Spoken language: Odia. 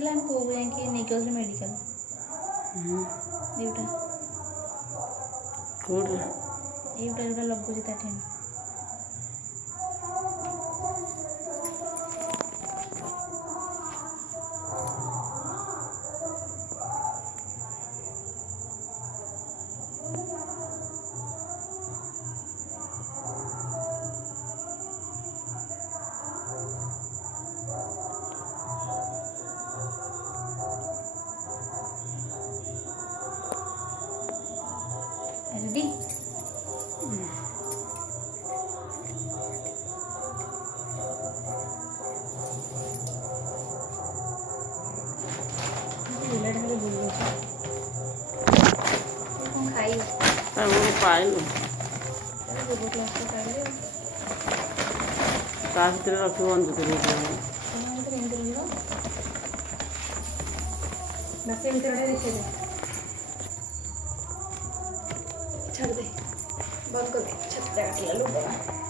ଥିଲା ଆମେ ପୁଅକୁ ଯାଇକି ନେଇକି ଆସିଲୁ ମେଡ଼ିକାଲ। ଏଇଟା କୋଉଠି? ଏଇଟା ଯୋଉଟା ଲଗୁଛି ତା ଠେଇଁ। ରେଡ଼ି? ବୁଲେଟ୍ ଖାଲି ବୁଲୁଛି। କ'ଣ ଖାଇବୁ? ତାକୁ ପାଇଲୁ ପୂର୍ବ କ୍ଲାସ୍ରେ ଖାଇଲେ ତା ଭିତରେ ରଖିବୁ ଅଞ୍ଜୁତି କ'ଣ ଭିତରେ ଏମିତି ରହିବ? ବାସ ଏ ଭିତରେ ଦେଖେଇଦେ, ଛାଡ଼ିଦେ, ବନ୍ଦ କରିଦେ, ଛାତିଟା କାଟିଲା ଲୋକ।